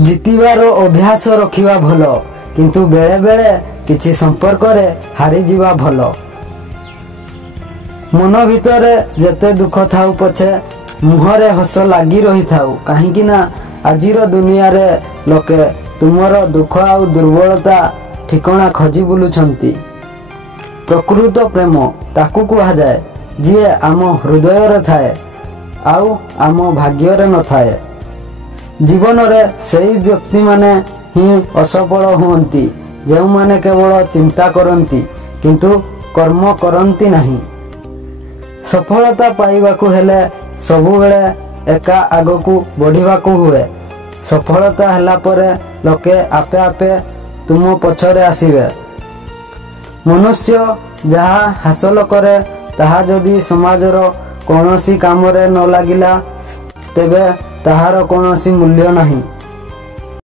जितिबार अभ्यास रखिबा भल किंतु बेले बेले किछि संपर्क रे हारी जीवा भल। मन भितर जेते दुख थाउ पछे मुहरे हस लागी रही थाउ कहीं ना आजिर दुनिया रे लोके तुमर दुख आउ दुर्बलता ठिकणा खोजी बुलुछंती। प्रकृत प्रेम ताकू कहा जाए जी आम हृदय रे थाए आउ आम भाग्य रे न थाए। जीवन रे सही व्यक्ति माने ही असफल हुअंती जो माने केवल चिंता करती किंतु कर्म करती नहीं। सफलता पाइबाकू हेले सबु बेले एका आगकू बढ़िबाकू हुए। सफलता हला परे लोके आपे आपे तुम पछरे आसीबे। मनुष्य जहा हासिल करे ताहा जदि समाजर कौनसी काम रे न लागिला तेबे ताहार कौनसी मूल्य नहीं।